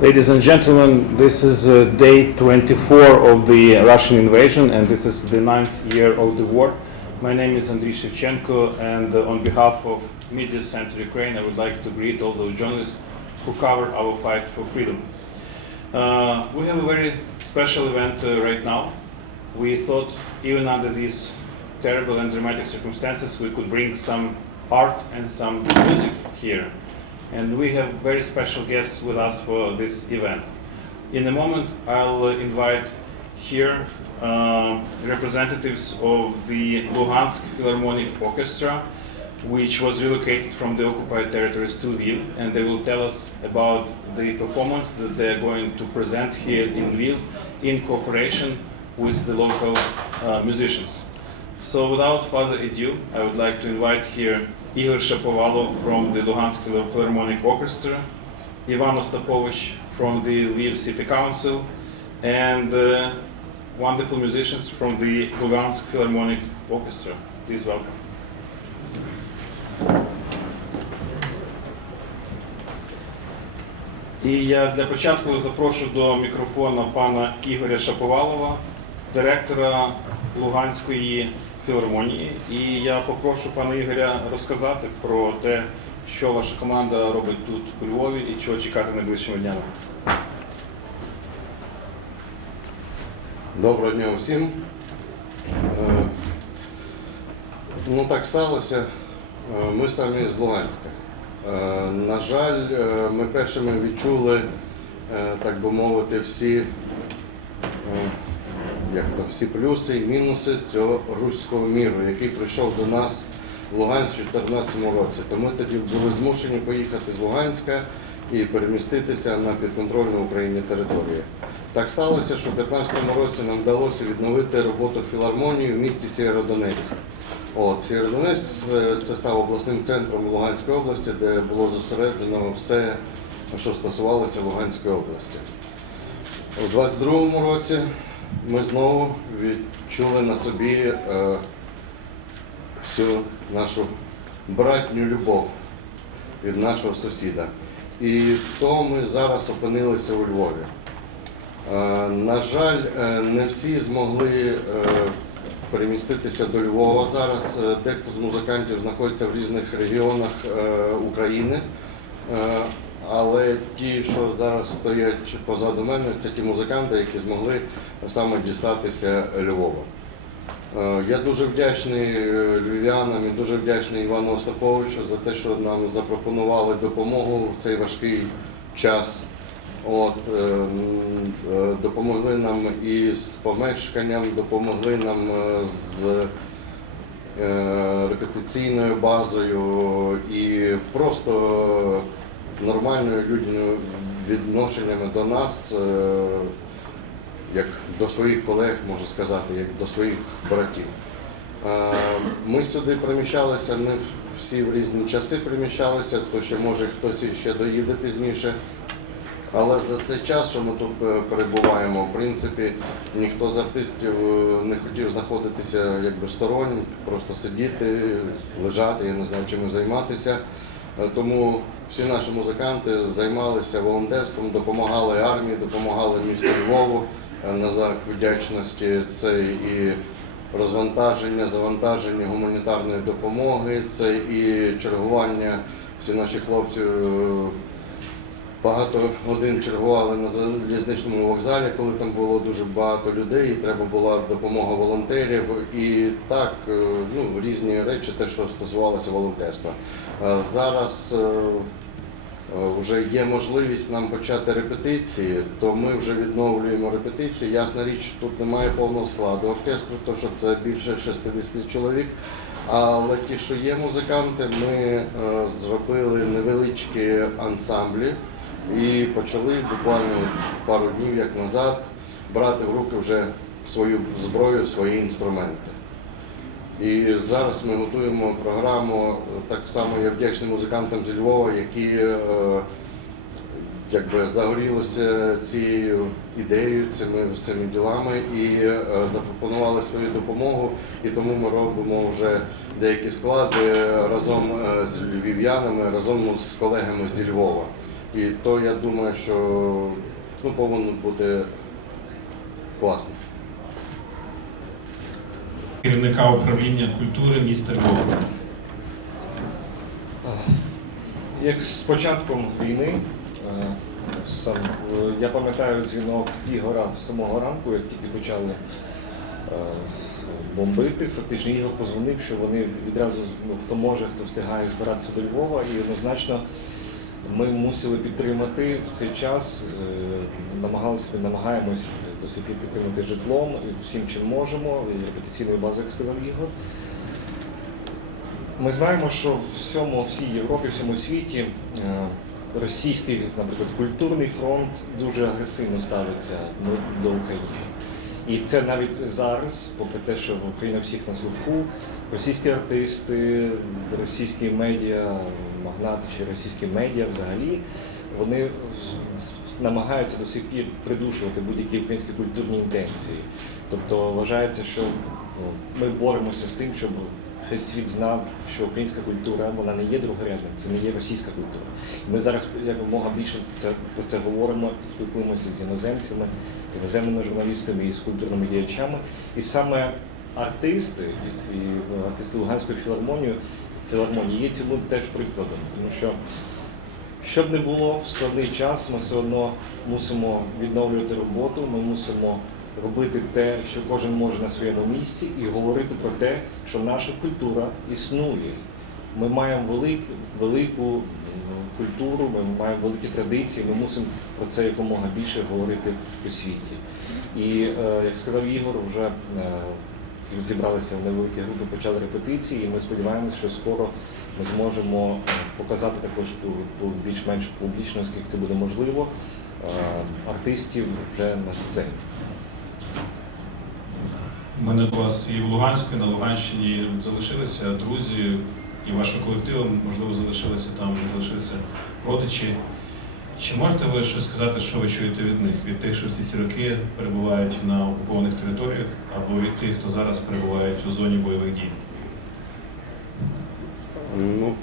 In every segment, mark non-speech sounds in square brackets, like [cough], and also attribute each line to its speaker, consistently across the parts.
Speaker 1: Ladies and gentlemen, this is uh, day 24 of the Russian invasion, and this is the ninth year of the war. My name is Andriy Shevchenko, and uh, on behalf of Media Center Ukraine, I would like to greet all those journalists who cover our fight for freedom. Uh, we have a very special event uh, right now. We thought, even under these terrible and dramatic circumstances, we could bring some art and some music here. And we have very special guests with us for this event. In a moment, I'll invite here uh, representatives of the Luhansk Philharmonic Orchestra, which was relocated from the occupied territories to Lviv, and they will tell us about the performance that they are going to present here in Lviv in cooperation with the local uh, musicians. So without further ado, I would like to invite here Igor Shapovalov from the Luhansk Philharmonic Orchestra, Ivan Ostapovich from the Lviv City Council, and uh, wonderful musicians from the Lugansk Philharmonic Orchestra. Please welcome. І я для початку запрошу до мікрофона пана Ігоря Шаповалова, директора Луганської філармонії. І я попрошу пана Ігоря розказати про те, що ваша команда робить тут у Львові і чого чекати найближчими днями.
Speaker 2: Доброго дня всім. Е, Ну так сталося. Е, Ми самі з Луганська. Е, На жаль, ми першими відчули, так би мовити, всі, як то, всі плюси і мінуси цього руського міру, який прийшов до нас в Луганськ у 2014 році. То ми тоді були змушені поїхати з Луганська і переміститися на підконтрольну Україні територію. Так сталося, що в 2015 році нам вдалося відновити роботу філармонії в місті Сєвєродонець. От, Сєвєродонець е, це став обласним центром Луганської області, де було зосереджено все, що стосувалося Луганської області. У 22-му році ми знову відчули на собі е, всю нашу братню любов від нашого сусіда. І то ми зараз опинилися у Львові. Е, На жаль, е, не всі змогли переміститися до Львова зараз. Дехто з музикантів знаходиться в різних регіонах України. Але ті, що зараз стоять позаду мене, це ті музиканти, які змогли саме дістатися Львова. Е, Я дуже вдячний е, львів'янам і дуже вдячний Івану Остаповичу за те, що нам запропонували допомогу в цей важкий час. От, е, допомогли нам і з помешканням, допомогли нам з репетиційною базою і просто нормальною людяною відношеннями до нас, е, як до своїх колег, можу сказати, як до своїх братів. Е, Ми сюди приміщалися не всі в різні часи приміщалися, то ще може хтось ще доїде пізніше. Але за цей час, що ми тут е, перебуваємо, в принципі, ніхто з артистів не хотів знаходитися якби стороннім, просто сидіти, лежати, я не знаю, чим займатися. Е, Тому всі наші музиканти займалися волонтерством, допомагали армії, допомагали місту Львову. Е, На знак вдячності це і розвантаження, завантаження гуманітарної допомоги, це і чергування. Всі наші хлопці е, Багато годин чергували на залізничному вокзалі, коли там було дуже багато людей, і треба була допомога волонтерів. І так, ну, різні речі, те, що стосувалося волонтерства. Зараз е, вже є можливість нам почати репетиції, то ми вже відновлюємо репетиції. Ясна річ, тут немає повного складу оркестру, тому що це більше 60 чоловік. Але ті, що є музиканти, ми е, зробили невеличкі ансамблі і почали буквально пару днів як назад брати в руки вже свою зброю, свої інструменти. І зараз ми готуємо програму. Так само я вдячний музикантам зі Львова, які е, якби загорілися цією ідеєю, цими цими ділами і е, запропонували свою допомогу. І тому ми робимо вже деякі склади разом е, з львів'янами, разом з колегами зі Львова. І то я думаю, що ну, повинно бути класно.
Speaker 3: Керівника управління культури міста Львова.
Speaker 4: Як з початком війни, е, сам, е, я пам'ятаю дзвінок Ігора з самого ранку, як тільки почали е, бомбити. Фактично Ігор позвонив, що вони відразу, ну, хто може, хто встигає збиратися до Львова, і однозначно ми мусили підтримати в цей час, намагалися, намагаємось до сих пір підтримати житлом всім, чим можемо, і репетиційною базою, як сказав Ігор. Ми знаємо, що в всьому, всій Європі, в всьому світі е, російський, наприклад, культурний фронт дуже агресивно ставиться до України. І це навіть зараз, попри те, що Україна всіх на слуху, російські артисти, російські медіа, магнати чи російські медіа взагалі, вони намагаються до сих пір придушувати будь-які українські культурні інтенції. Тобто вважається, що ну, ми боремося з тим, щоб весь світ знав, що українська культура вона не є другорядна, це не є російська культура. Ми зараз якомога більше це про це говоримо і спілкуємося з іноземцями, іноземними журналістами і з культурними діячами. І саме артисти і і артисти Луганської філармонії філармонії є цьому теж прикладом, тому що. Щоб не було в складний час, ми все одно мусимо відновлювати роботу, ми мусимо робити те, що кожен може на своєму місці, і говорити про те, що наша культура існує. Ми маємо велик, велику культуру, ми маємо великі традиції, ми мусимо про це якомога більше говорити у світі. І е, як сказав Ігор, вже е, зібралися в невеликі групи, почали репетиції, і ми сподіваємося, що скоро ми зможемо е, показати також ту, ту більш-менш публічно, оскільки це буде можливо, е, артистів вже на сцені.
Speaker 3: У мене до вас і в Луганську, і на Луганщині залишилися друзі, і вашого колективу, можливо, залишилися там, залишилися родичі. Чи можете ви щось сказати, що ви чуєте від них? Від тих, що всі ці роки перебувають на окупованих територіях, або від тих, хто зараз перебувають у зоні бойових дій?
Speaker 2: Ну,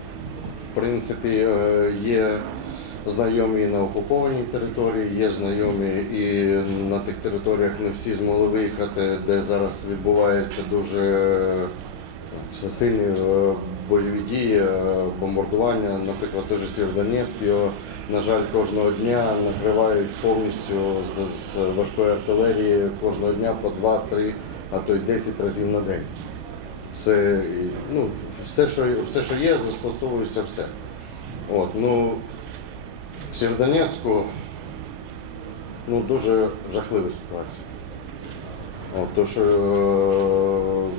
Speaker 2: в принципі, е, є знайомі на окупованій території, є знайомі і на тих територіях не всі змогли виїхати, де зараз відбуваються дуже е, сильні е, бойові дії, бомбардування. Наприклад, той же його, на жаль, кожного дня накривають повністю з важкої артилерії кожного дня по 2-3, а то й 10 разів на день. Це ну, все, що, все, що є, застосовується все. От, ну, в Сєвєродонецьку ну, дуже жахлива ситуація. От, то, що е,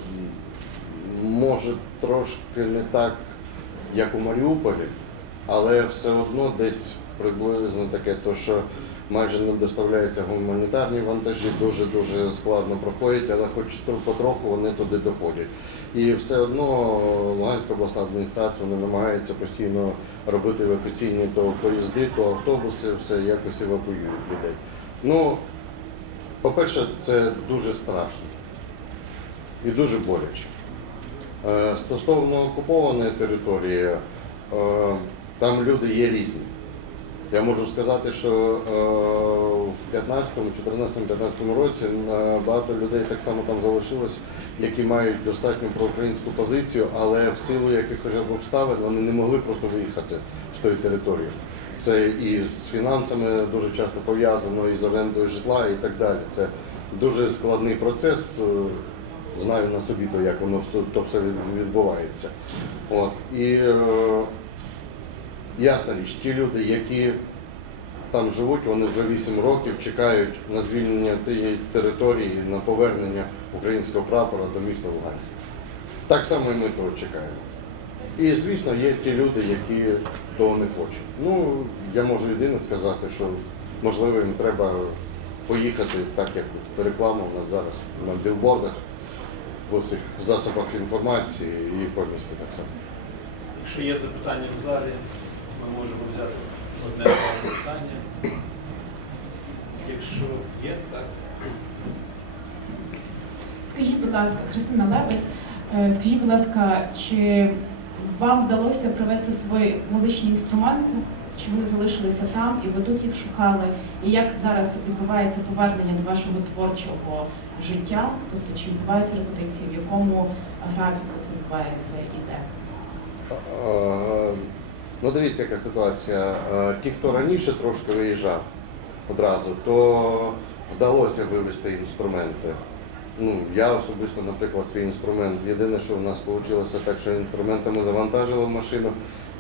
Speaker 2: може трошки не так, як у Маріуполі, але все одно десь приблизно таке, то що майже не доставляються гуманітарні вантажі, дуже-дуже складно проходять, але хоч потроху вони туди доходять. І все одно Луганська обласна адміністрація вони намагається постійно робити евакуаційні то поїзди, то автобуси, все якось евакуюють людей. Ну, по-перше, це дуже страшно і дуже боляче. Е, Стосовно окупованої території, е, там люди є різні. Я можу сказати, що е, в 15-му, 14-15 році е, багато людей так само там залишилось, які мають достатньо проукраїнську позицію, але в силу якихось обставин вони не могли просто виїхати з тої території. Це і з фінансами дуже часто пов'язано, і з орендою житла, і так далі. Це дуже складний процес. е, Знаю на собі, то як воно то, все відбувається. От. І Ясна річ, ті люди, які там живуть, вони вже 8 років чекають на звільнення тієї території, на повернення українського прапора до міста Луганська. Так само і ми того чекаємо. І, звісно, є ті люди, які того не хочуть. Ну, я можу єдине сказати, що можливо їм треба поїхати, так як реклама у нас зараз на білбордах, в усіх засобах інформації і по місту так само.
Speaker 5: Якщо є запитання в залі, ми можемо взяти одне ваше питання. Якщо є, так.
Speaker 6: Скажіть, будь ласка, Христина Лебедь, е, скажіть, будь ласка, чи вам вдалося привезти свої музичні інструменти чи вони залишилися там, і ви тут їх шукали? І як зараз відбувається повернення до вашого творчого життя? Тобто, чи відбуваються репетиції, в якому графіку це відбувається і де?
Speaker 2: Ну, дивіться, яка ситуація. Е, Ті, хто раніше трошки виїжджав одразу, то вдалося вивезти інструменти. Ну, я особисто, наприклад, свій інструмент. Єдине, що в нас вийшло так, що інструментами завантажили в машину,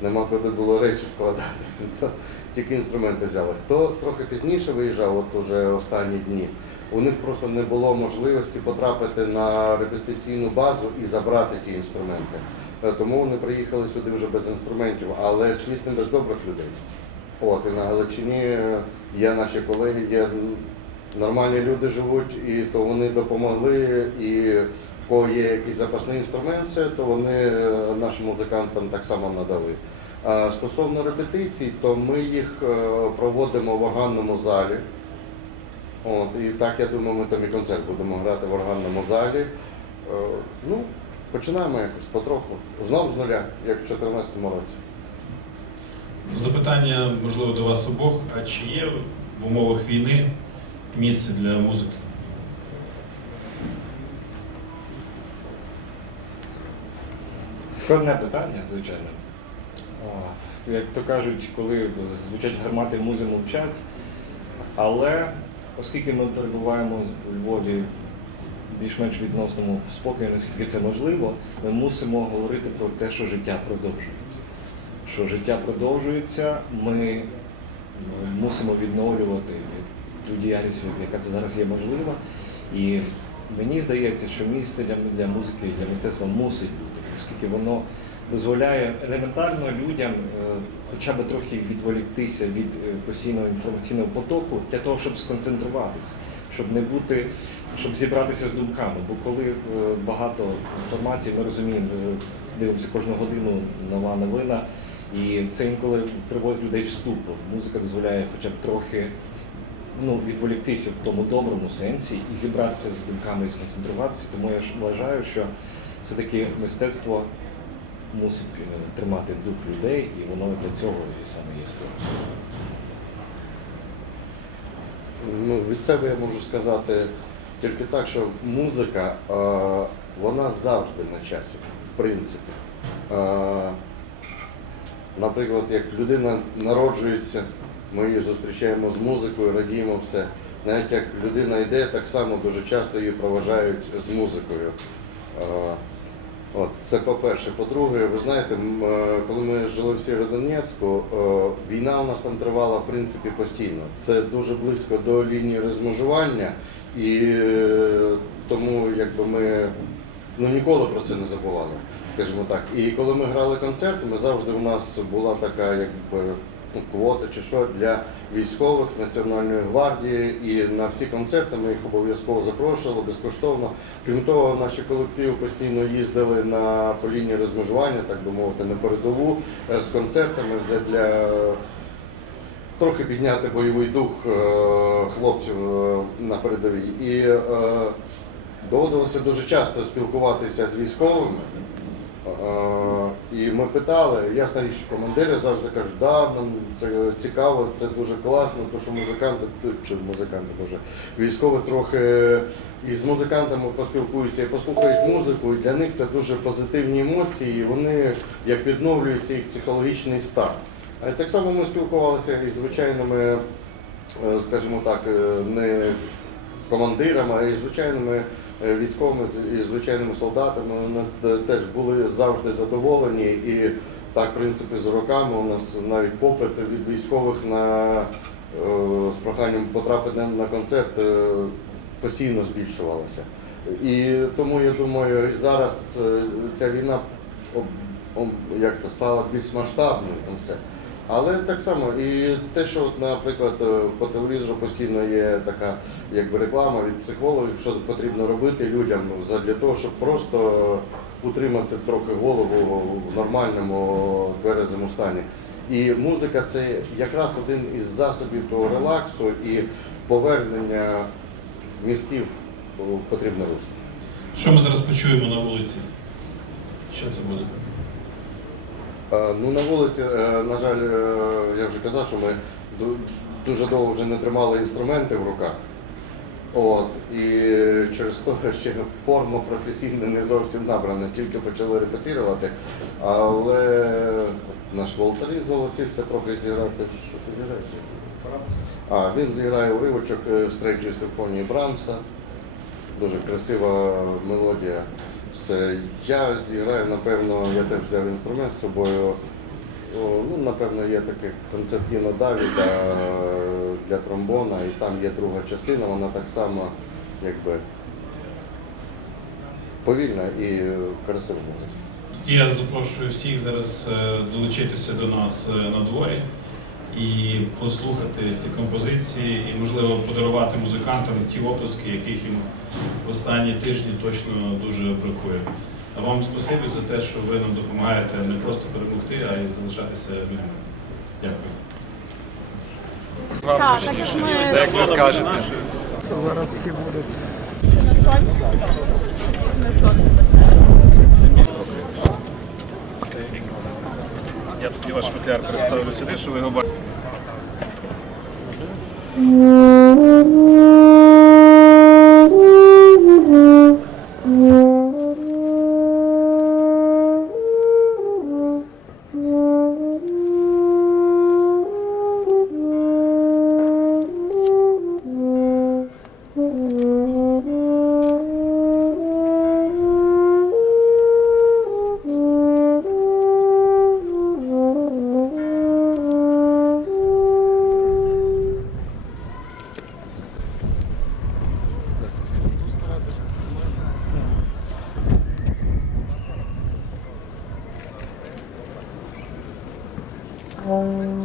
Speaker 2: нема куди було речі складати. [laughs] То тільки інструменти взяли. Хто трохи пізніше виїжджав, от уже останні дні, у них просто не було можливості потрапити на репетиційну базу і забрати ті інструменти. Е, Тому вони приїхали сюди вже без інструментів, але світ не без добрих людей. От, і на Галичині е, є наші колеги, є нормальні люди живуть, і то вони допомогли, і в кого є якийсь запасний інструмент, то вони е, нашим музикантам так само надали. А стосовно репетицій, то ми їх проводимо в органному залі. От, і так, я думаю, ми там і концерт будемо грати в органному залі. Ну, починаємо якось потроху. Знов з нуля, як в 2014 році.
Speaker 3: Запитання, можливо, до вас обох. А чи є в умовах війни місце для музики?
Speaker 4: Складне питання, звичайно. Як то кажуть, коли звучать гармати, музи мовчать. Але оскільки ми перебуваємо у Львові більш-менш відносному спокою, наскільки це можливо, ми мусимо говорити про те, що життя продовжується. Що життя продовжується, ми мусимо відновлювати ту діяльність, яка це зараз є можлива. І мені здається, що місце для, для музики, для мистецтва мусить бути, оскільки воно дозволяє елементарно людям е, хоча б трохи відволіктися від е, постійного інформаційного потоку для того, щоб сконцентруватися, щоб не бути, щоб зібратися з думками. Бо коли е, багато інформації, ми розуміємо, е, дивимося кожну годину нова новина, і це інколи приводить людей в ступор. Музика дозволяє хоча б трохи ну, відволіктися в тому доброму сенсі і зібратися з думками і сконцентруватися. Тому я вважаю, що все-таки мистецтво мусить е, тримати дух людей, і воно для цього і саме є створено.
Speaker 2: Ну, від себе я можу сказати тільки так, що музика, вона завжди на часі, в принципі. Наприклад, як людина народжується, ми її зустрічаємо з музикою, радіємо все. Навіть як людина йде, так само дуже часто її проважають з музикою. От, це по-перше. По-друге, ви знаєте, е, коли ми жили в Сєвєродонецьку, е, війна у нас там тривала в принципі постійно. Це дуже близько до лінії розмежування, і е, тому якби ми ну, ніколи про це не забували, скажімо так. І коли ми грали концерти, ми завжди у нас була така якби квота чи що для військових Національної гвардії, і на всі концерти ми їх обов'язково запрошували безкоштовно. Крім того, наші колективи постійно їздили на по лінії розмежування, так би мовити, на передову е, з концертами для трохи підняти бойовий дух е, хлопців е, на передовій. І доводилося дуже часто спілкуватися з військовими. І ми питали, ясна річ, командири завжди кажуть, да, нам це цікаво, це дуже класно, тому що музиканти, чи музиканти вже військові трохи і з музикантами поспілкуються і послухають музику, і для них це дуже позитивні емоції, і вони як відновлюється їх психологічний стан. А так само ми спілкувалися із звичайними, е, скажімо так, е, не командирами, й звичайними е, військовими, і звичайними солдатами. Вони теж були завжди задоволені. І так, в принципі, з роками у нас навіть попит від військових на е, з проханням потрапити на концерт е, постійно збільшувалося. І тому я думаю, зараз ця війна як стала більш масштабною там все. Але так само і те, що, от, наприклад, е, по телевізору постійно є така якби реклама від психологів, що потрібно робити людям ну, для того, щоб просто утримати трохи голову в нормальному тверезому стані. І музика це якраз один із засобів того релаксу і повернення мізків потрібне русло.
Speaker 3: Що ми зараз почуємо на вулиці? Що це буде?
Speaker 2: Е, Ну, на вулиці, е, на жаль, е, я вже казав, що ми дуже довго вже не тримали інструменти в руках. От, і через те, [laughs] ще форма професійна не зовсім набрана, тільки почали репетирувати. Але наш волтарі зголосився трохи зіграти. Що ти зіграєш? А, він зіграє уривочок е, з третьої симфонії Брамса. Дуже красива мелодія. Все. Я зіграю, напевно, я теж взяв інструмент з собою. Ну, напевно, є таке концертіно Давіда для тромбона, і там є друга частина, вона так само якби повільна і е, красива музика.
Speaker 1: Я запрошую всіх зараз е, долучитися до нас е, на дворі і послухати ці композиції, і, можливо, подарувати музикантам ті оплески, яких їм в останні тижні точно дуже бракує. А вам спасибі за те, що ви нам допомагаєте не просто перемогти, а й залишатися людьми. Дякую.
Speaker 7: Так, так як
Speaker 8: ви скажете?
Speaker 7: на сонці.
Speaker 8: Я тоді ваш футляр переставлю сюди, щоб ви його бачили.
Speaker 7: Mm-hmm. home.